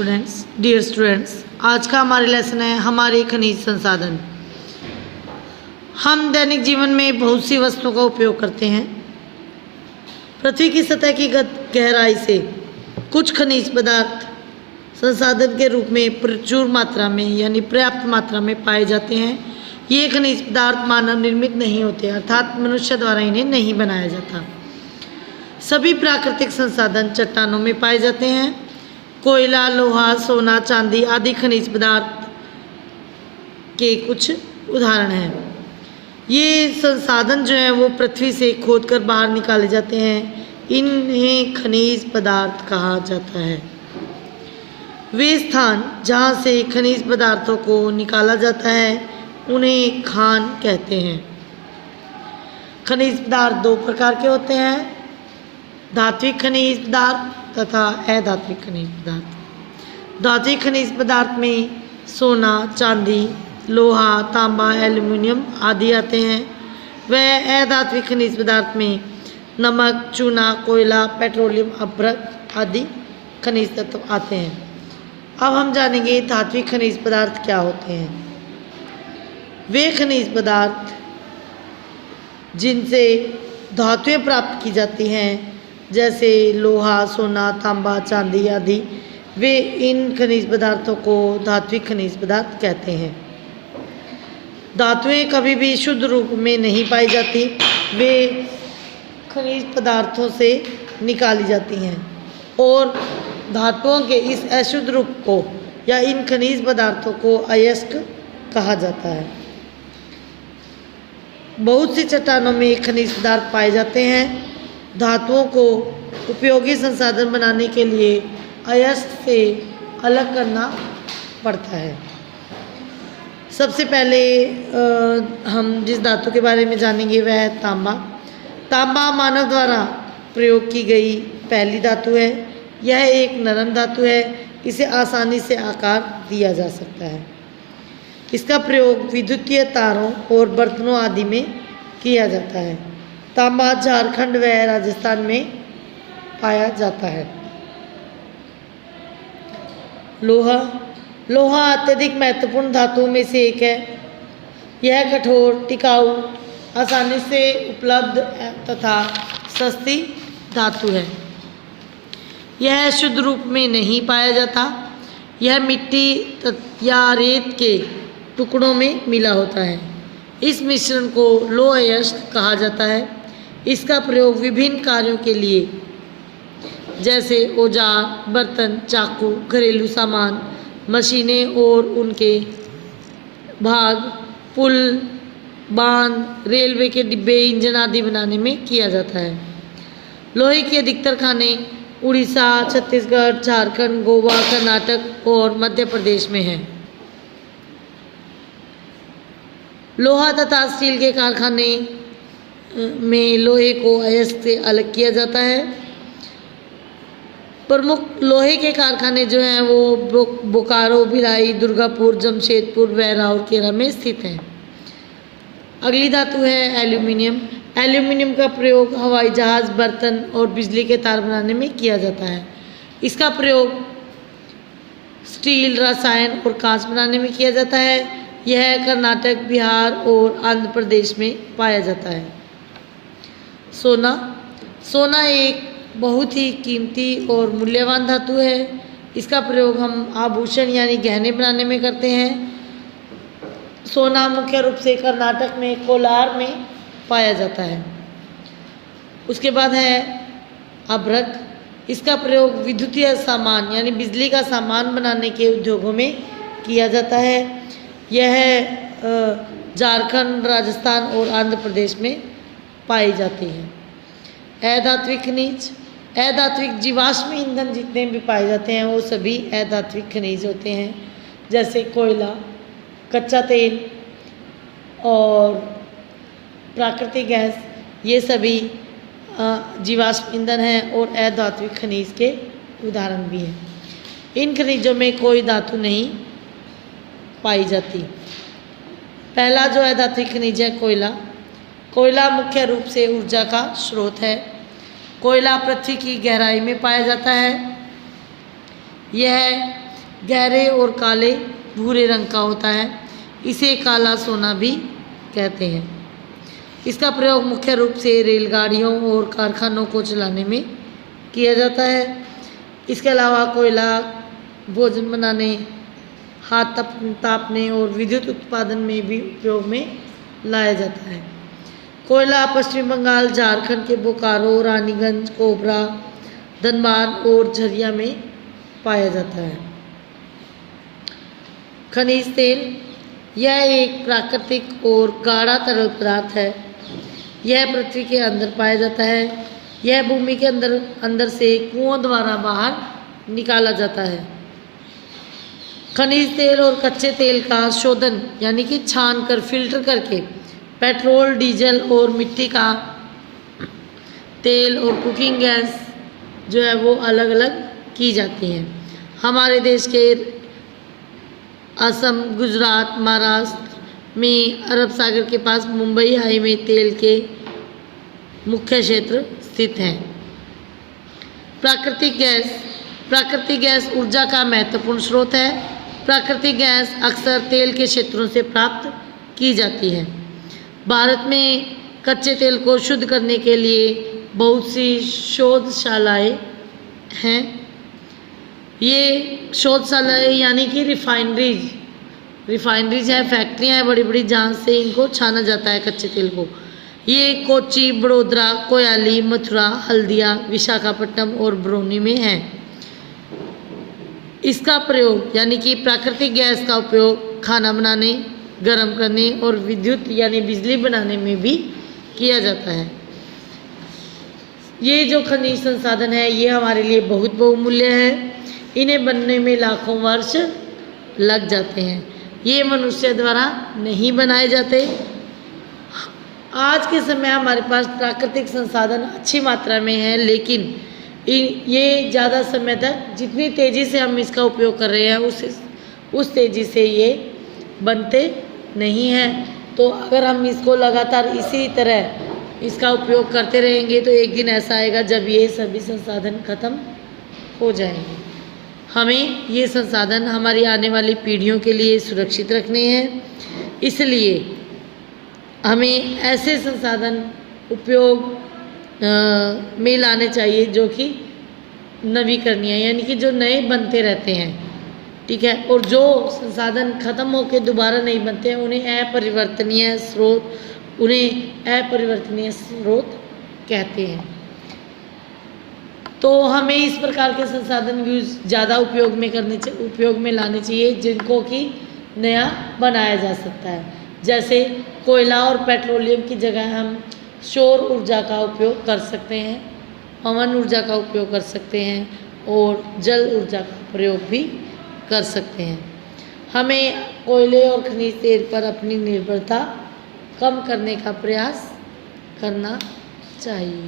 Dear students, आज का हमारा लेसन है हमारे खनिज संसाधन। हम दैनिक जीवन में बहुत सी वस्तुओं का उपयोग करते हैं। पृथ्वी की सतह की गहराई से कुछ खनिज पदार्थ संसाधन के रूप में प्रचुर मात्रा में यानी पर्याप्त मात्रा में पाए जाते हैं। ये खनिज पदार्थ मानव निर्मित नहीं होते, अर्थात मनुष्य द्वारा इन्हें नहीं बनाया जाता। सभी प्राकृतिक संसाधन चट्टानों में पाए जाते हैं। कोयला, लोहा, सोना, चांदी आदि खनिज पदार्थ के कुछ उदाहरण हैं। ये संसाधन जो हैं वो पृथ्वी से खोदकर बाहर निकाले जाते हैं। इन्हें खनिज पदार्थ कहा जाता है। वे स्थान जहाँ से खनिज पदार्थों को निकाला जाता है उन्हें खान कहते हैं। खनिज पदार्थ दो प्रकार के होते हैं, धात्विक खनिज पदार्थ तथा अधात्विक खनिज पदार्थ। धात्विक खनिज पदार्थ में सोना, चांदी, लोहा, तांबा, एल्युमिनियम आदि आते हैं। वह अधात्विक खनिज पदार्थ में नमक, चूना, कोयला, पेट्रोलियम, अभ्रक आदि खनिज तत्व आते हैं। अब हम जानेंगे धात्विक खनिज पदार्थ क्या होते हैं। वे खनिज पदार्थ जिनसे धातुएं प्राप्त की जाती हैं, जैसे लोहा, सोना, तांबा, चांदी आदि, वे इन खनिज पदार्थों को धात्विक खनिज पदार्थ कहते हैं। धातुएं कभी भी शुद्ध रूप में नहीं पाई जाती, वे खनिज पदार्थों से निकाली जाती हैं और धातुओं के इस अशुद्ध रूप को या इन खनिज पदार्थों को अयस्क कहा जाता है। बहुत सी चट्टानों में खनिज पदार्थ पाए जाते हैं। धातुओं को उपयोगी संसाधन बनाने के लिए अयस्क से अलग करना पड़ता है। सबसे पहले हम जिस धातु के बारे में जानेंगे वह है तांबा। तांबा मानव द्वारा प्रयोग की गई पहली धातु है। यह एक नरम धातु है, इसे आसानी से आकार दिया जा सकता है। इसका प्रयोग विद्युतीय तारों और बर्तनों आदि में किया जाता है। तांबा झारखंड व राजस्थान में पाया जाता है। लोहा अत्यधिक महत्वपूर्ण धातुओं में से एक है। यह कठोर, टिकाऊ, आसानी से उपलब्ध तथा सस्ती धातु है। यह शुद्ध रूप में नहीं पाया जाता। यह मिट्टी या रेत के टुकड़ों में मिला होता है। इस मिश्रण को लौह अयस्क कहा जाता है। इसका प्रयोग विभिन्न कार्यों के लिए जैसे औजार, बर्तन, चाकू, घरेलू सामान, मशीनें और उनके भाग, पुल, बांध, रेलवे के डिब्बे, इंजन आदि बनाने में किया जाता है। लोहे की अधिकतर खाने उड़ीसा, छत्तीसगढ़, झारखंड, गोवा, कर्नाटक और मध्य प्रदेश में हैं। लोहा तथा स्टील के कारखाने में लोहे को अयस्क से अलग किया जाता है। प्रमुख लोहे के कारखाने जो हैं वो बोकारो, भिलाई, दुर्गापुर, जमशेदपुर, बैरा और केरा में स्थित हैं। अगली धातु है एल्यूमिनियम। एल्यूमिनियम का प्रयोग हवाई जहाज, बर्तन और बिजली के तार बनाने में किया जाता है। इसका प्रयोग स्टील, रसायन और कांच बनाने में किया जाता है। यह कर्नाटक, बिहार और आंध्र प्रदेश में पाया जाता है। सोना एक बहुत ही कीमती और मूल्यवान धातु है। इसका प्रयोग हम आभूषण यानी गहने बनाने में करते हैं। सोना मुख्य रूप से कर्नाटक में कोलार में पाया जाता है। उसके बाद है अभ्रक। इसका प्रयोग विद्युतीय सामान यानी बिजली का सामान बनाने के उद्योगों में किया जाता है। यह झारखंड, राजस्थान और आंध्र प्रदेश में पाई जाती है। अधात्विक खनिज। अधात्विक जीवाश्म ईंधन जितने भी पाए जाते हैं वो सभी अधात्विक खनिज होते हैं, जैसे कोयला, कच्चा तेल और प्राकृतिक गैस। ये सभी जीवाश्म ईंधन हैं और अधात्विक खनिज के उदाहरण भी हैं। इन खनिजों में कोई धातु नहीं पाई जाती। पहला जो अधात्विक खनिज है कोयला। कोयला मुख्य रूप से ऊर्जा का स्रोत है। कोयला पृथ्वी की गहराई में पाया जाता है। यह गहरे और काले भूरे रंग का होता है। इसे काला सोना भी कहते हैं। इसका प्रयोग मुख्य रूप से रेलगाड़ियों और कारखानों को चलाने में किया जाता है। इसके अलावा कोयला भोजन बनाने, हाथ तापने और विद्युत उत्पादन में भी उपयोग में लाया जाता है। कोयला पश्चिम बंगाल, झारखंड के बोकारो, रानीगंज, कोबरा, धनबाद और झरिया में पाया जाता है। खनिज तेल, यह एक प्राकृतिक और गाढ़ा तरल पदार्थ है। यह पृथ्वी के अंदर पाया जाता है। यह भूमि के अंदर से कुओं द्वारा बाहर निकाला जाता है। खनिज तेल और कच्चे तेल का शोधन यानी कि छान कर फिल्टर करके पेट्रोल, डीजल और मिट्टी का तेल और कुकिंग गैस जो है वो अलग अलग की जाती हैं। हमारे देश के असम, गुजरात, महाराष्ट्र में अरब सागर के पास मुंबई हाई में तेल के मुख्य क्षेत्र स्थित हैं। प्राकृतिक गैस ऊर्जा का महत्वपूर्ण स्रोत है। प्राकृतिक गैस अक्सर तेल के क्षेत्रों से प्राप्त की जाती है। भारत में कच्चे तेल को शुद्ध करने के लिए बहुत सी शोधशालाएं हैं। ये शोधशालाएं यानी कि रिफाइनरीज है, फैक्ट्रियां हैं बड़ी बड़ी, जहाँ से इनको छाना जाता है कच्चे तेल को। ये कोच्चि, बड़ोदरा, कोयाली, मथुरा, हल्दिया, विशाखापट्टनम और बरौनी में है। इसका प्रयोग यानी कि प्राकृतिक गैस का उपयोग खाना बनाने, गर्म करने और विद्युत यानी बिजली बनाने में भी किया जाता है। ये जो खनिज संसाधन है ये हमारे लिए बहुत बहुमूल्य है। इन्हें बनने में लाखों वर्ष लग जाते हैं। ये मनुष्य द्वारा नहीं बनाए जाते। आज के समय हमारे पास प्राकृतिक संसाधन अच्छी मात्रा में है, लेकिन ये ज़्यादा समय तक जितनी तेज़ी से हम इसका उपयोग कर रहे हैं उस तेज़ी से ये बनते नहीं हैं। तो अगर हम इसको लगातार इसी तरह इसका उपयोग करते रहेंगे तो एक दिन ऐसा आएगा जब ये सभी संसाधन खत्म हो जाएंगे। हमें ये संसाधन हमारी आने वाली पीढ़ियों के लिए सुरक्षित रखने हैं। इसलिए हमें ऐसे संसाधन उपयोग में लाने चाहिए जो कि नवीकरणीय यानी कि जो नए बनते रहते हैं, ठीक है। और जो संसाधन खत्म होकर दोबारा नहीं बनते हैं उन्हें अपरिवर्तनीय स्रोत कहते हैं। तो हमें इस प्रकार के संसाधन ज़्यादा उपयोग में लाने चाहिए जिनको कि नया बनाया जा सकता है। जैसे कोयला और पेट्रोलियम की जगह हम सौर ऊर्जा का उपयोग कर सकते हैं, पवन ऊर्जा का उपयोग कर सकते हैं और जल ऊर्जा का प्रयोग भी कर सकते हैं। हमें कोयले और खनिज तेल पर अपनी निर्भरता कम करने का प्रयास करना चाहिए।